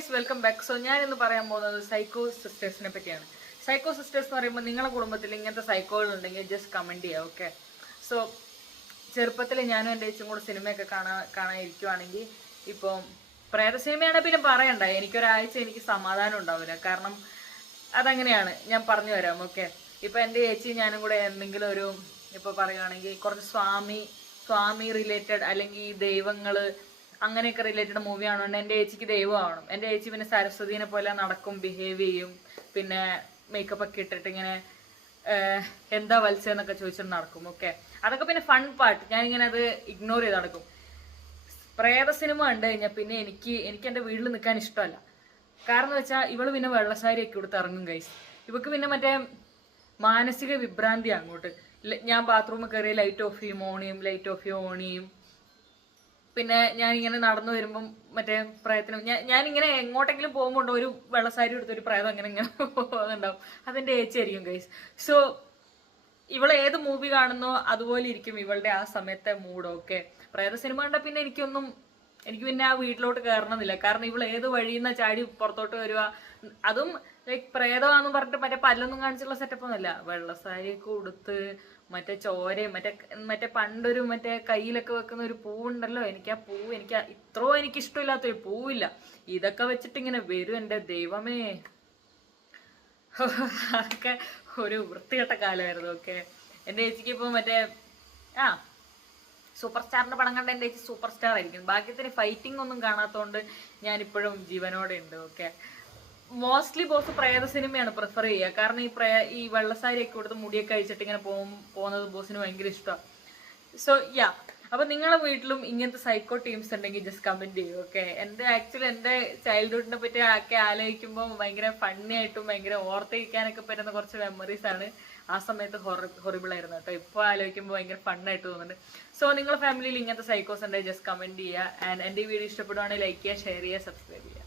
Guys welcome back. So ഞാൻ ഇന്ന് പറയാൻ പോകുന്നത് സൈക്കോ സിസ്റ്റേഴ്സിനെ പറ്റിയാണ്. സൈക്കോ സിസ്റ്റേഴ്സ് എന്ന് പറയുമ്പോൾ നിങ്ങളുടെ കുടുംബത്തിൽ ഇങ്ങനത്തെ സൈക്കോകൾ ഉണ്ടെങ്കിൽ ജസ്റ്റ് കമൻറ്റ് ചെയ്യുക. ഓക്കെ, സോ ചെറുപ്പത്തിൽ ഞാനും എൻ്റെ ചേച്ചിയും കൂടെ സിനിമയൊക്കെ കാണാനിരിക്കുവാണെങ്കിൽ ഇപ്പോൾ പ്രേത സിനിമയാണെങ്കിൽ പിന്നെ പറയണ്ട, എനിക്കൊരാഴ്ച എനിക്ക് സമാധാനം ഉണ്ടാവില്ല. കാരണം അതങ്ങനെയാണ്, ഞാൻ പറഞ്ഞു തരാം. ഓക്കെ, ഇപ്പോൾ എൻ്റെ ചേച്ചി ഞാനും കൂടെ എന്തെങ്കിലും ഒരു ഇപ്പോൾ പറയുകയാണെങ്കിൽ കുറച്ച് സ്വാമി റിലേറ്റഡ് അല്ലെങ്കിൽ ദൈവങ്ങൾ അങ്ങനെയൊക്കെ റിലേറ്റഡ് മൂവി ആണോണ്ട് എൻ്റെ ചേച്ചിക്ക് ദൈവമാവണം. എൻ്റെ ചേച്ചി പിന്നെ സരസ്വതീനെ പോലെ നടക്കും, ബിഹേവ് ചെയ്യും, പിന്നെ മേക്കപ്പ് ഒക്കെ ഇട്ടിട്ട് ഇങ്ങനെ എന്താ വത്സെന്നൊക്കെ ചോദിച്ചിട്ട് നടക്കും. ഓക്കെ, അതൊക്കെ പിന്നെ ഫൺ പാർട്ട്, ഞാനിങ്ങനെ അത് ഇഗ്നോർ ചെയ്ത് നടക്കും. പ്രേത സിനിമ കണ്ടു കഴിഞ്ഞാൽ പിന്നെ എനിക്ക് എൻ്റെ വീട്ടിൽ നിൽക്കാൻ ഇഷ്ടമല്ല. കാരണം വെച്ചാൽ ഇവള് പിന്നെ വെള്ളസാരിയൊക്കെ കൊടുത്ത് ഇറങ്ങും ഗൈസ്. ഇവക്ക് പിന്നെ മറ്റേ മാനസിക വിഭ്രാന്തി അങ്ങോട്ട്. ഞാൻ ബാത്റൂമിൽ കയറി ലൈറ്റ് ഓഫ് ചെയ്യും ഓൺ ചെയ്യും, ലൈറ്റ് ഓഫ് ചെയ്യും ഓൺ ചെയ്യും. പിന്നെ ഞാനിങ്ങനെ നടന്നു വരുമ്പം മറ്റേ പ്രേതത്തിനും ഞാനിങ്ങനെ എങ്ങോട്ടെങ്കിലും പോകുമ്പോൾ ഒരു വെള്ളസാരി എടുത്ത് ഒരു പ്രേതം ഇങ്ങനെ പോകുന്നുണ്ടാവും. അതെൻ്റെ ഏച്ചിയായിരിക്കും ഗൈസ്. സോ ഇവളെ ഏത് മൂവി കാണുന്നോ അതുപോലെ ഇരിക്കും ഇവളുടെ ആ സമയത്തെ മൂഡ്. ഓക്കെ, പ്രേത സിനിമ കണ്ടാൽ പിന്നെ എനിക്ക് പിന്നെ ആ വീട്ടിലോട്ട് കയറണമെന്നില്ല. കാരണം ഇവൾ ഏത് വഴിയിൽ നിന്ന് ചാടി പുറത്തോട്ട് വരിക, അതും ലൈക്ക് പ്രേതമാണെന്ന് പറഞ്ഞിട്ട് മറ്റേ പല്ലൊന്നും കാണിച്ചുള്ള സെറ്റപ്പ് ഒന്നുമല്ല. വെള്ളസാരിയൊക്കെ ഉടുത്ത് മറ്റേ ചോരയും മറ്റേ പണ്ടൊരു മറ്റേ കയ്യിലൊക്കെ വെക്കുന്ന ഒരു പൂവുണ്ടല്ലോ, എനിക്ക് ഇത്രയോ എനിക്കിഷ്ടമില്ലാത്തൊരു പൂവില്ല. ഇതൊക്കെ വെച്ചിട്ട് ഇങ്ങനെ വരും. എൻ്റെ ദൈവമേ, അതൊക്കെ ഒരു വൃത്തികെട്ട കാലമായിരുന്നു. ഓക്കെ, എൻ്റെ ചേച്ചിക്ക് ഇപ്പോൾ മറ്റേ സൂപ്പർ സ്റ്റാറിന്റെ പടം കണ്ട എൻ്റെ ചേച്ചി സൂപ്പർ സ്റ്റാർ ആയിരിക്കും. ഭാഗ്യത്തിന് ഫൈറ്റിംഗ് ഒന്നും കാണാത്തതുകൊണ്ട് ഞാനിപ്പോഴും ജീവനോടെ ഉണ്ട്. ഓക്കെ, മോസ്റ്റ്ലി ബോസ് പ്രേത സിനിമയാണ് പ്രിഫർ ചെയ്യുക. കാരണം ഈ വെള്ളസാരിയൊക്കെ കൊടുത്ത് മുടിയൊക്കെ അഴിച്ചിട്ട് ഇങ്ങനെ പോകുന്നത് ബോസിന് ഭയങ്കര ഇഷ്ടമാണ്. സോ അപ്പൊ നിങ്ങളുടെ വീട്ടിലും ഇങ്ങനത്തെ സൈക്കോ ടീംസ് ഉണ്ടെങ്കിൽ ജസ്റ്റ് കമന്റ് ചെയ്യും. ഓക്കെ, എൻ്റെ ചൈൽഡ്ഹുഡിനെ പറ്റി ഒക്കെ ആലോചിക്കുമ്പോൾ ഭയങ്കര ഫണ്ണി ആയിട്ടും ഭയങ്കര ഓർത്തിരിക്കാനൊക്കെ പറ്റുന്ന കുറച്ച് മെമ്മറീസ് ആണ്. ആ സമയത്ത് ഹൊറിബിൾ ആയിരുന്നു കേട്ടോ. ഇപ്പോൾ ആലോചിക്കുമ്പോൾ ഭയങ്കര ഫണ്ണായിട്ട് തോന്നുന്നുണ്ട്. സോ നിങ്ങളുടെ ഫാമിലിയിൽ ഇങ്ങനത്തെ സൈക്കോസ് ഉണ്ടെങ്കിൽ ജസ്റ്റ് കമന്റ് ചെയ്യുക. ആൻഡ് എൻ്റെ ഈ വീഡിയോ ഇഷ്ടപ്പെടുവാണെങ്കിൽ ലൈക്ക് ചെയ്യുക, ഷെയർ ചെയ്യുക, സബ്സ്ക്രൈബ് ചെയ്യുക.